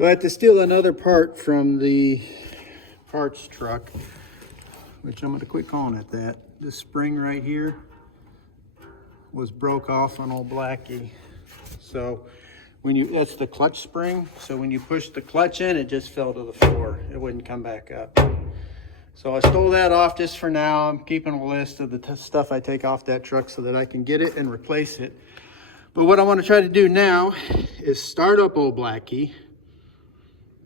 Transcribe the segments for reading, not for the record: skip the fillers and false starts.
So I had to steal another part from the parts truck, which I'm going to quit calling it that. This spring right here was broke off on old Blackie. So that's the clutch spring. So when you push the clutch in, it just fell to the floor. It wouldn't come back up. So I stole that off just for now. I'm keeping a list of the stuff I take off that truck so that I can get it and replace it. But what I want to try to do now is start up old Blackie,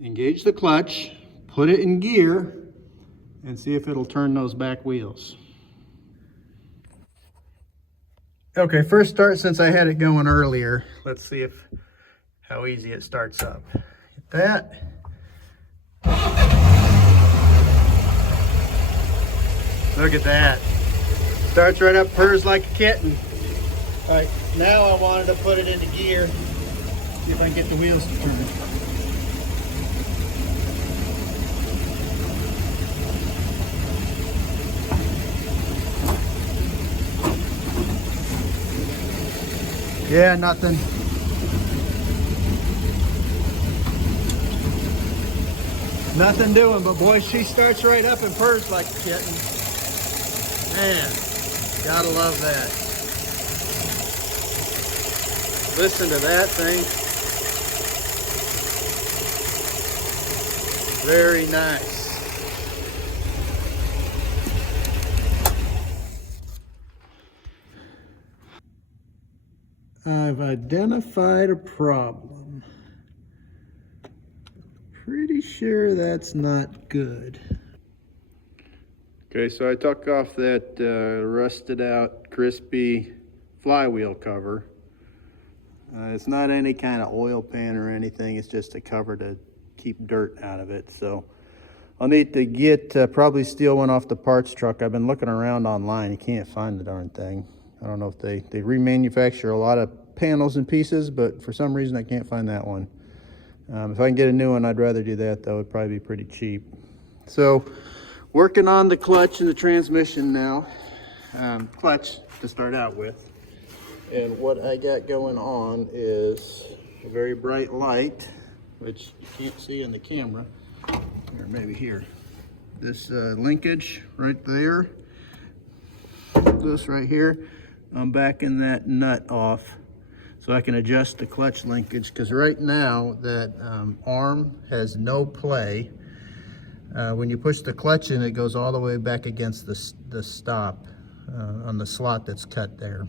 engage the clutch, put it in gear, and see if it'll turn those back wheels. Okay, first start since I had it going earlier. Let's see how easy it starts up. Hit that. Look at that. Starts right up, purrs like a kitten. All right, now I wanted to put it into gear, see if I can get the wheels to turn. Yeah, nothing. Nothing doing, but boy, she starts right up and purrs like a kitten. Man, gotta love that. Listen to that thing. Very nice. I've identified a problem. Pretty sure that's not good. Okay, so I took off that rusted out, crispy flywheel cover. It's not any kind of oil pan or anything. It's just a cover to keep dirt out of it. So I'll need to get, probably steal one off the parts truck. I've been looking around online. You can't find the darn thing. I don't know if they remanufacture a lot of panels and pieces, but for some reason I can't find that one. If I can get a new one, I'd rather do that, though. It'd probably be pretty cheap. So working on the clutch and the transmission now. Clutch to start out with. And what I got going on is a very bright light, which you can't see in the camera. Or maybe here. This linkage right there. This right here. I'm backing that nut off so I can adjust the clutch linkage, because right now that arm has no play. When you push the clutch in, it goes all the way back against the stop on the slot that's cut there.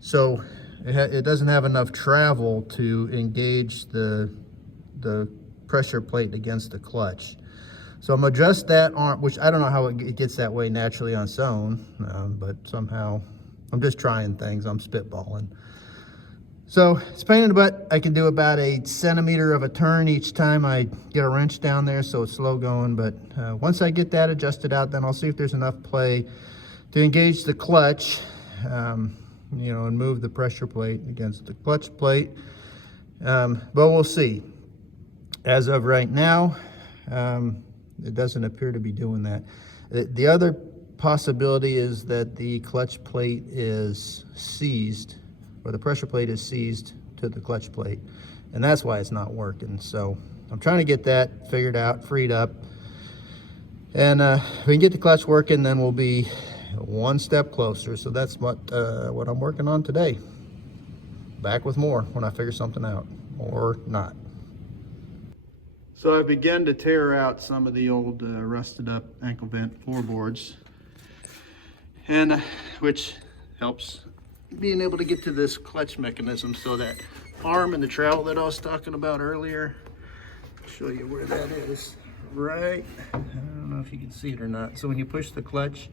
So it doesn't have enough travel to engage the pressure plate against the clutch. So I'm gonna adjust that arm, which I don't know how it gets that way naturally on its own, but somehow I'm just trying things. I'm spitballing. So it's pain in the butt. I can do about a centimeter of a turn each time I get a wrench down there, so it's slow going. But once I get that adjusted out, then I'll see if there's enough play to engage the clutch, you know, and move the pressure plate against the clutch plate. But we'll see. As of right now, it doesn't appear to be doing that. The other possibility is that the clutch plate is seized, or the pressure plate is seized to the clutch plate, and that's why it's not working. So I'm trying to get that figured out, freed up, and if we can get the clutch working, then we'll be one step closer. So that's what I'm working on today. Back with more when I figure something out, or not. So I began to tear out some of the old rusted up ankle vent floorboards, and which helps being able to get to this clutch mechanism. So that arm and the trowel that I was talking about earlier, I'll show you where that is. Right, I don't know if you can see it or not. So when you push the clutch,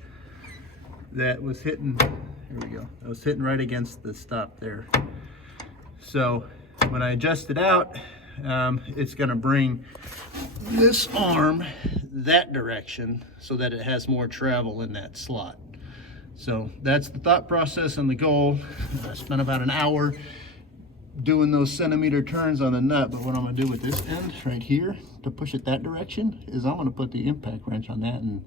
that was hitting, here we go, I was hitting right against the stop there. So when I adjust it out, it's going to bring this arm that direction so that it has more travel in that slot. So that's the thought process and the goal. I spent about an hour doing those centimeter turns on the nut, but what I'm going to do with this end right here to push it that direction is I'm going to put the impact wrench on that and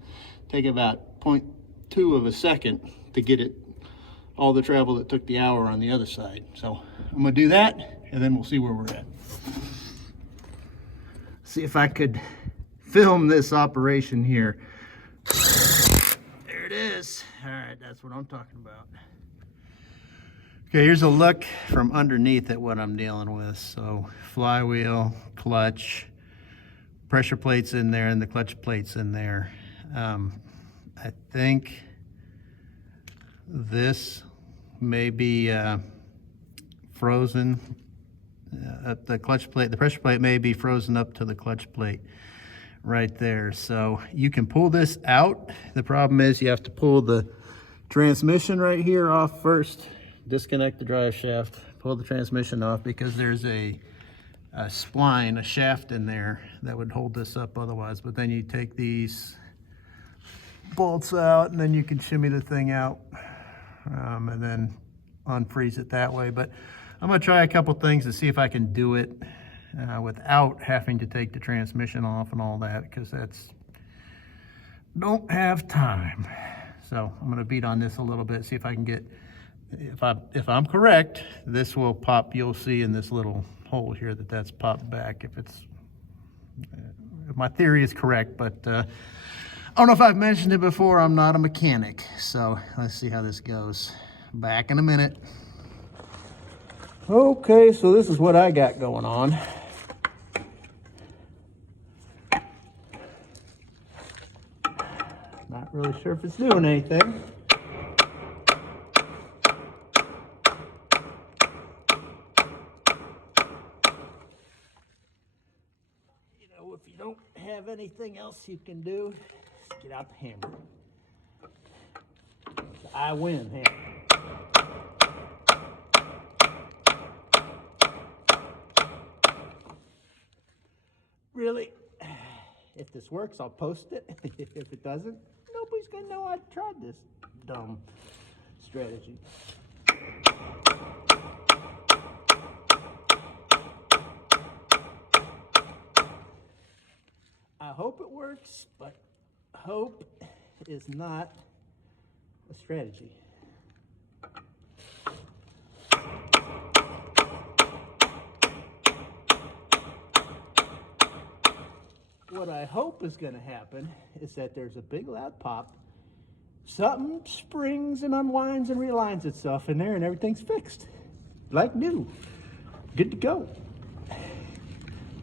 take about 0.2 of a second to get it all the travel that took the hour on the other side. So I'm going to do that, and then we'll see where we're at. see if I could film this operation here. There it is. All right, that's what I'm talking about. Okay, here's a look from underneath at what I'm dealing with. So flywheel, clutch, pressure plates in there, and the clutch plates in there. I think this may be frozen. The clutch plate, the pressure plate may be frozen up to the clutch plate right there. So you can pull this out. The problem is you have to pull the transmission right here off first, disconnect the drive shaft, pull the transmission off, because there's a spline, a shaft in there that would hold this up otherwise. But then you take these bolts out and then you can shimmy the thing out and then unfreeze it that way. But I'm gonna try a couple things to see if I can do it without having to take the transmission off and all that, because don't have time. So I'm gonna beat on this a little bit, see if I can get, if I'm correct, this will pop. You'll see in this little hole here that's popped back if my theory is correct. But I don't know if I've mentioned it before, I'm not a mechanic, so let's see how this goes. Back in a minute. Okay, so this is what I got going on. Not really sure if it's doing anything. You know, if you don't have anything else you can do, just get out the hammer. The I win hammer. Really, if this works, I'll post it. If it doesn't, nobody's gonna know I tried this dumb strategy. I hope it works, but hope is not a strategy. What I hope is going to happen is that there's a big loud pop, something springs and unwinds and realigns itself in there, and everything's fixed like new, good to go.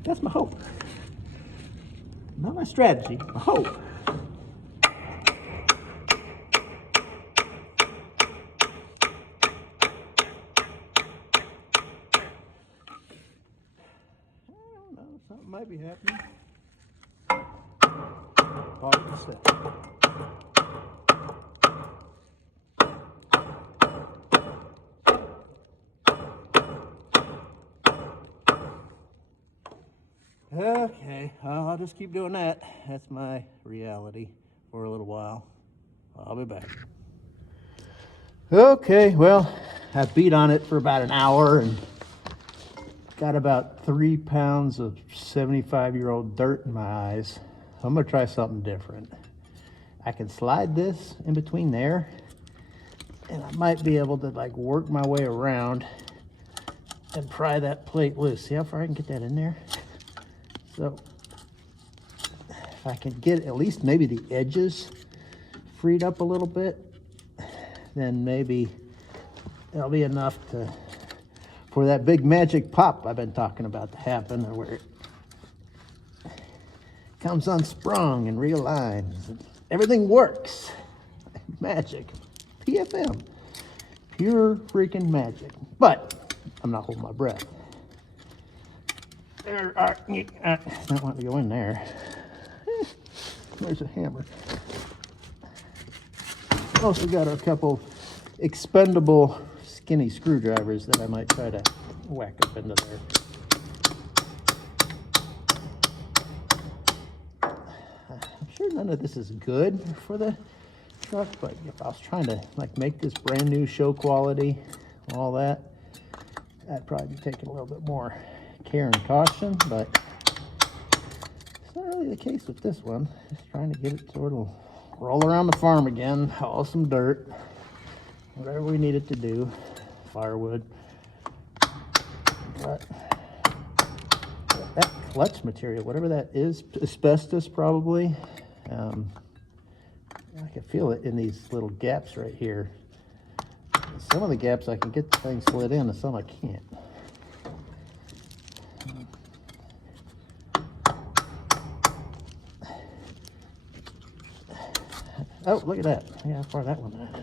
That's my hope, not my strategy, my hope. I don't know, something might be happening. Part of the set. Okay, I'll just keep doing that. That's my reality for a little while. I'll be back. Okay, well, I beat on it for about an hour and got about 3 pounds of 75-year-old dirt in my eyes. I'm gonna try something different. I can slide this in between there, and I might be able to like work my way around and pry that plate loose. See how far I can get that in there? So if I can get at least maybe the edges freed up a little bit, then maybe that'll be enough for that big magic pop I've been talking about to happen, or where it comes unsprung and realigns. Everything works. Magic. PFM. Pure freaking magic. But I'm not holding my breath. There are, don't want to go in there. There's a hammer. Also got a couple expendable skinny screwdrivers that I might try to whack up into there. I'm sure none of this is good for the truck, but if I was trying to like make this brand new show quality, all that, I'd probably be taking a little bit more care and caution, but it's not really the case with this one. Just trying to get it so it'll roll around the farm again, haul some dirt, whatever we need it to do, firewood. But that clutch material, whatever that is, asbestos probably. I can feel it in these little gaps right here. Some of the gaps I can get the thing slid in, and some I can't. Oh, look at that. Yeah, how far that one went.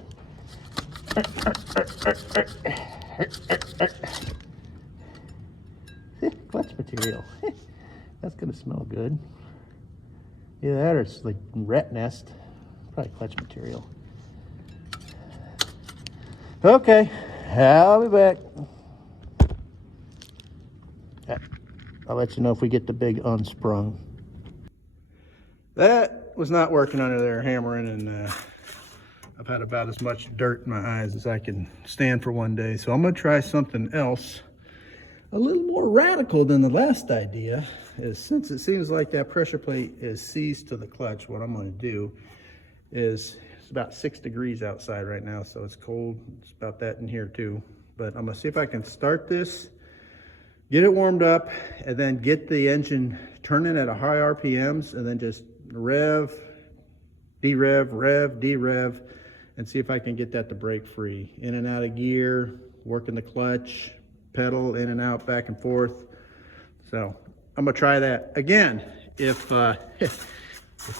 Clutch material. That's gonna smell good. Either that or it's like rat nest. Probably clutch material. Okay, I'll be back. I'll let you know if we get the big unsprung. That was not working under there hammering, and I've had about as much dirt in my eyes as I can stand for one day. So I'm gonna try something else, a little more radical than the last idea. Is since it seems like that pressure plate is seized to the clutch, what I'm gonna do is, it's about 6 degrees outside right now, so it's cold. It's about that in here too. But I'm gonna see if I can start this, get it warmed up, and then get the engine turning at a high RPMs, and then just rev, derev, rev, derev, and see if I can get that to break free. In and out of gear, working the clutch, pedal in and out, back and forth. So I'm gonna try that again. If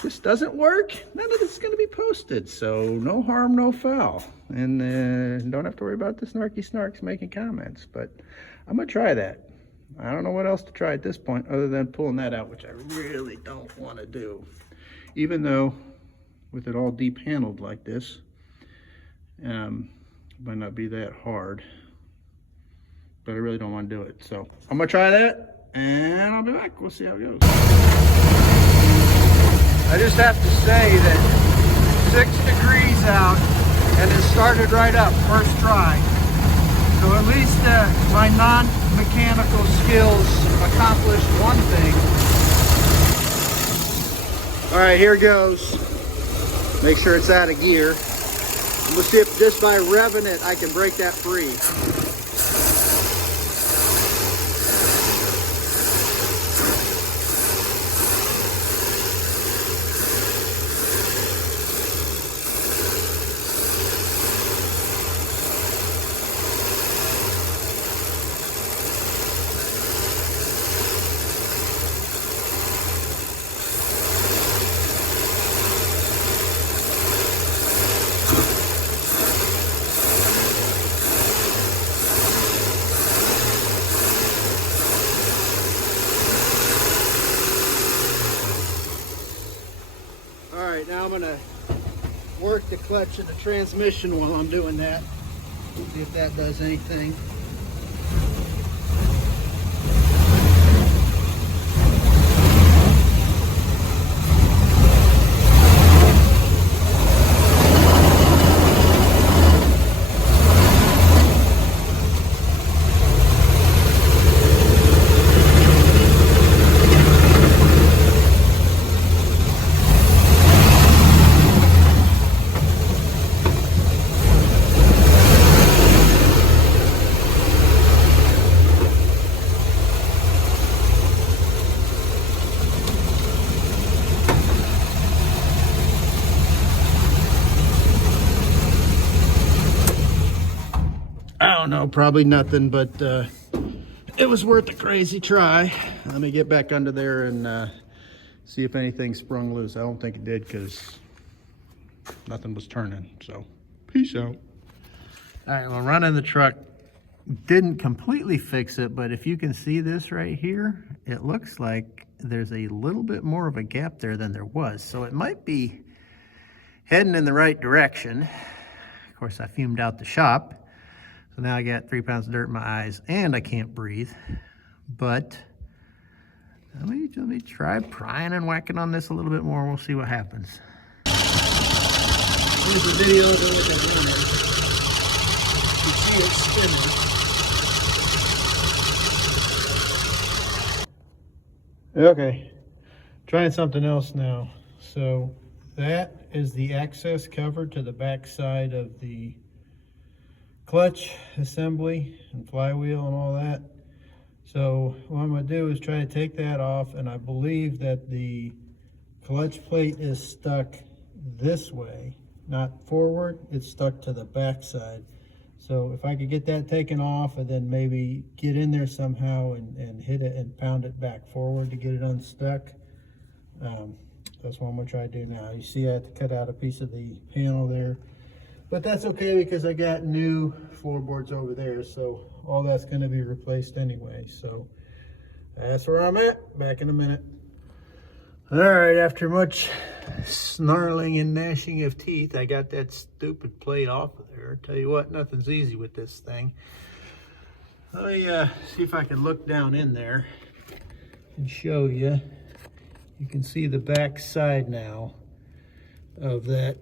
this doesn't work, none of this is gonna be posted. So no harm, no foul. And don't have to worry about the snarky snarks making comments, but I'm gonna try that. I don't know what else to try at this point other than pulling that out, which I really don't want to do. Even though with it all deep handled like this, it might not be that hard, but I really don't want to do it. So I'm gonna try that and I'll be back. We'll see how it goes. I just have to say that 6 degrees out and it started right up first try. So at least my non-mechanical skills accomplished one thing. All right, here goes. Make sure it's out of gear. We'll see if just by revving it, I can break that free. Now I'm gonna work the clutch and the transmission while I'm doing that. See if that does anything. I don't know, probably nothing, but it was worth a crazy try. Let me get back under there and see if anything sprung loose. I don't think it did because nothing was turning. So peace out. All right, well, running the truck didn't completely fix it, but if you can see this right here, it looks like there's a little bit more of a gap there than there was. So it might be heading in the right direction. Of course, I fumed out the shop. So now I got 3 pounds of dirt in my eyes and I can't breathe. But let me try prying and whacking on this a little bit more and we'll see what happens. Here's the video of it with the runner. You see it spinning. Okay, trying something else now. So that is the access cover to the back side of the clutch assembly and flywheel and all that. So what I'm going to do is try to take that off, and I believe that the clutch plate is stuck this way, not forward. It's stuck to the back side. So if I could get that taken off and then maybe get in there somehow and hit it and pound it back forward to get it unstuck, that's what I'm going to try to do now. You see I had to cut out a piece of the panel there, but that's okay because I got new floorboards over there, so all that's going to be replaced anyway. So that's where I'm at. Back in a minute. All right, after much snarling and gnashing of teeth, I got that stupid plate off of there. Tell you what, nothing's easy with this thing. Let me see if I can look down in there and show you. You can see the back side now of that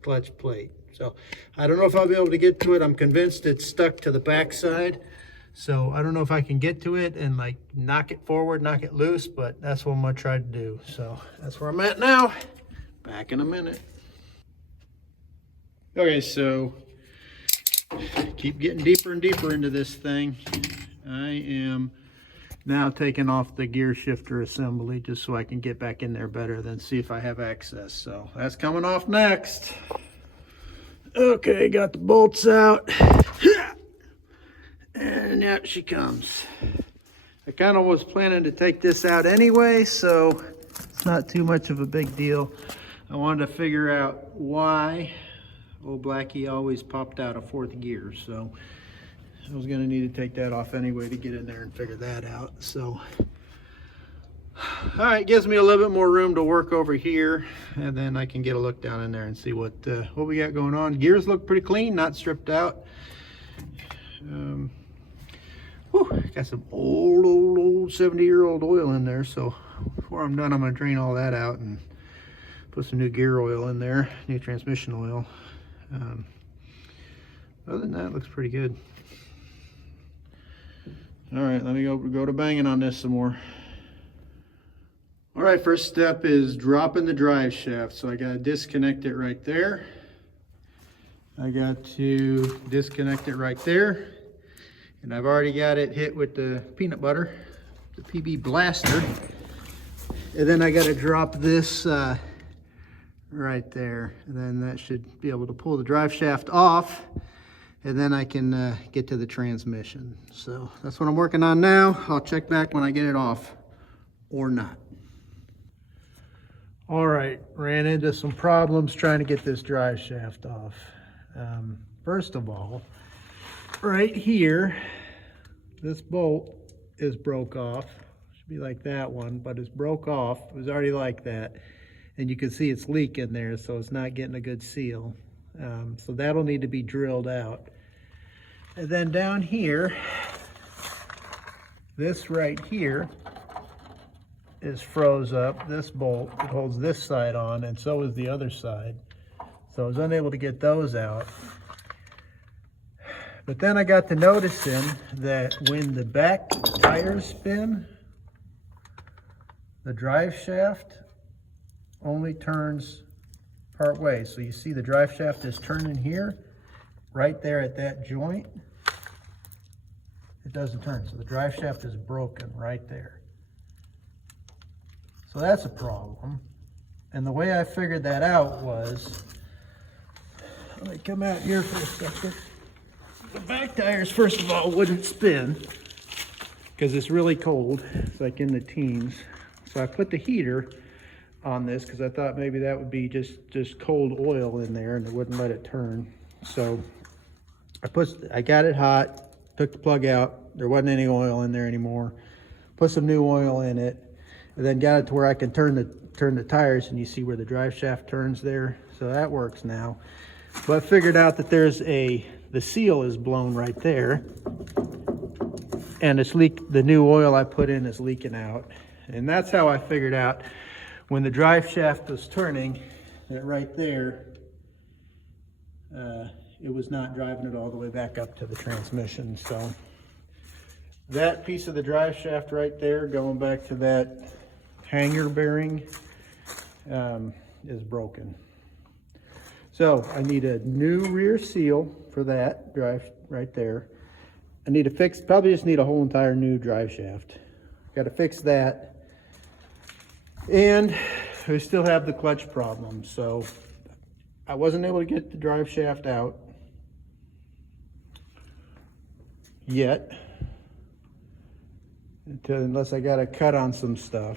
clutch plate. So I don't know if I'll be able to get to it. I'm convinced it's stuck to the back side. So I don't know if I can get to it and like knock it forward, knock it loose, but that's what I'm gonna try to do. So that's where I'm at now. Back in a minute. Okay, so keep getting deeper and deeper into this thing. I am now taking off the gear shifter assembly just so I can get back in there better, then see if I have access. So that's coming off next. Okay, got the bolts out. And out she comes. I kind of was planning to take this out anyway, so it's not too much of a big deal. I wanted to figure out why old Blackie always popped out of fourth gear, so I was going to need to take that off anyway to get in there and figure that out. So, all right, gives me a little bit more room to work over here, and then I can get a look down in there and see what we got going on. Gears look pretty clean, not stripped out. Got some old 70-year-old oil in there, so before I'm done, I'm going to drain all that out and put some new gear oil in there, new transmission oil. Other than that, it looks pretty good. All right, let me go to banging on this some more. All right, first step is dropping the drive shaft. So I got to disconnect it right there. I got to disconnect it right there. And I've already got it hit with the peanut butter, the PB blaster. And then I got to drop this right there. And then that should be able to pull the drive shaft off. And then I can get to the transmission. So that's what I'm working on now. I'll check back when I get it off or not. All right, ran into some problems trying to get this drive shaft off. First of all, right here, this bolt is broke off. Should be like that one, but it's broke off. It was already like that. And you can see it's leaking there, so it's not getting a good seal. So that'll need to be drilled out. And then down here, this right here is froze up. This bolt, it holds this side on, and so is the other side. So I was unable to get those out. But then I got to noticing that when the back tires spin, the drive shaft only turns part way. So you see the drive shaft is turning here, right there at that joint. It doesn't turn, so the drive shaft is broken right there. So that's a problem. And the way I figured that out was, let me come out here for a second. The back tires, first of all, wouldn't spin because it's really cold. It's like in the teens. So I put the heater on this because I thought maybe that would be just cold oil in there and it wouldn't let it turn. So I got it hot, took the plug out. There wasn't any oil in there anymore. Put some new oil in it, and then got it to where I can turn the tires, and you see where the drive shaft turns there. So that works now. But I figured out that the seal is blown right there, and the new oil I put in is leaking out. And that's how I figured out when the drive shaft was turning, that right there, it was not driving it all the way back up to the transmission. So that piece of the drive shaft right there, going back to that hanger bearing, is broken. So I need a new rear seal for that drive right there. I need to fix, probably just need a whole entire new drive shaft. Got to fix that. And we still have the clutch problem, so I wasn't able to get the drive shaft out yet, unless I got a cut on some stuff.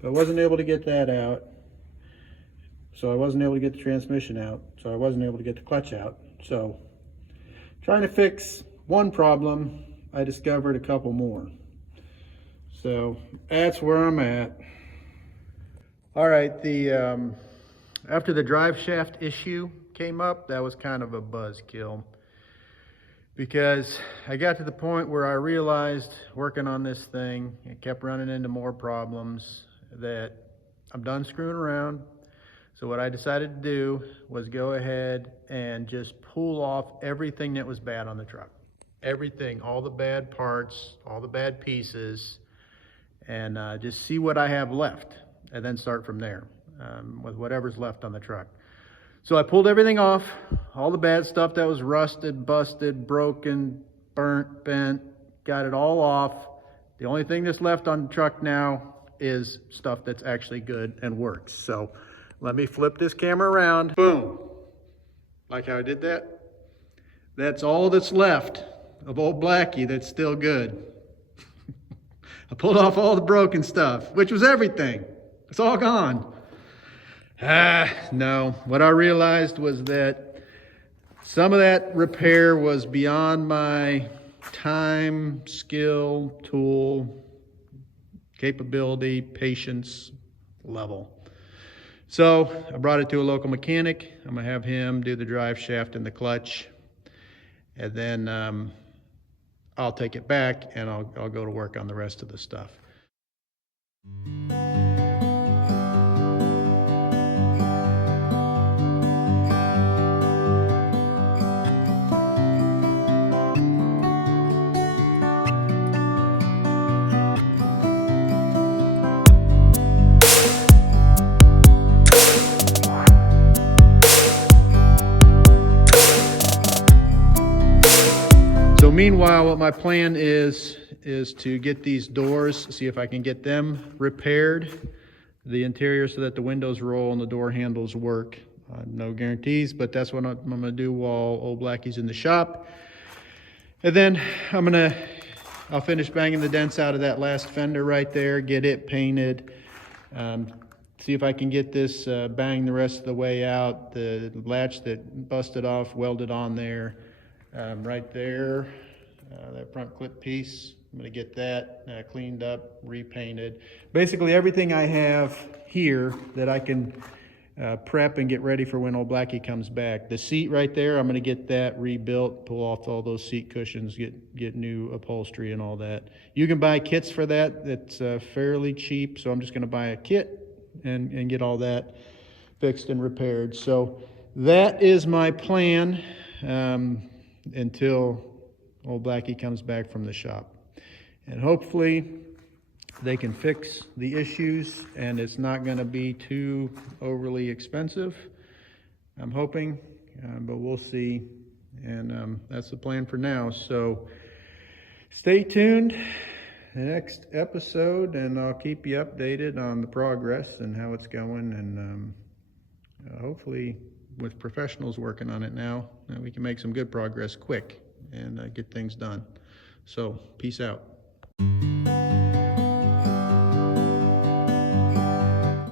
But I wasn't able to get that out, so I wasn't able to get the transmission out, so I wasn't able to get the clutch out. So trying to fix one problem, I discovered a couple more. So that's where I'm at. All right, after the drive shaft issue came up, that was kind of a buzzkill, because I got to the point where I realized, working on this thing, it kept running into more problems, that I'm done screwing around. So what I decided to do was go ahead and just pull off everything that was bad on the truck. Everything, all the bad parts, all the bad pieces, and just see what I have left, and then start from there with whatever's left on the truck. So I pulled everything off, all the bad stuff that was rusted, busted, broken, burnt, bent, got it all off. The only thing that's left on the truck now is stuff that's actually good and works. So let me flip this camera around. Boom. Like how I did that? That's all that's left of old Blackie that's still good. I pulled off all the broken stuff, which was everything. It's all gone. No. What I realized was that some of that repair was beyond my time, skill, tool, capability, patience level. So I brought it to a local mechanic. I'm gonna have him do the drive shaft and the clutch, and then I'll take it back and I'll go to work on the rest of the stuff. So meanwhile, what my plan is to get these doors, see if I can get them repaired, the interior, so that the windows roll and the door handles work. No guarantees, but that's what I'm gonna do while old Blackie's in the shop. And then I'll finish banging the dents out of that last fender right there, get it painted, see if I can get this banged the rest of the way out, the latch that busted off welded on there. Right there, that front clip piece, I'm gonna get that cleaned up, repainted. Basically everything I have here that I can prep and get ready for when old Blackie comes back. The seat right there, I'm gonna get that rebuilt, pull off all those seat cushions, get new upholstery and all that. You can buy kits for that. That's fairly cheap, so I'm just gonna buy a kit and get all that fixed and repaired. So that is my plan until old Blackie comes back from the shop. And hopefully they can fix the issues and it's not going to be too overly expensive. I'm hoping, but we'll see. And that's the plan for now. So stay tuned the next episode and I'll keep you updated on the progress and how it's going. And hopefully with professionals working on it now, we can make some good progress quick and get things done. So peace out.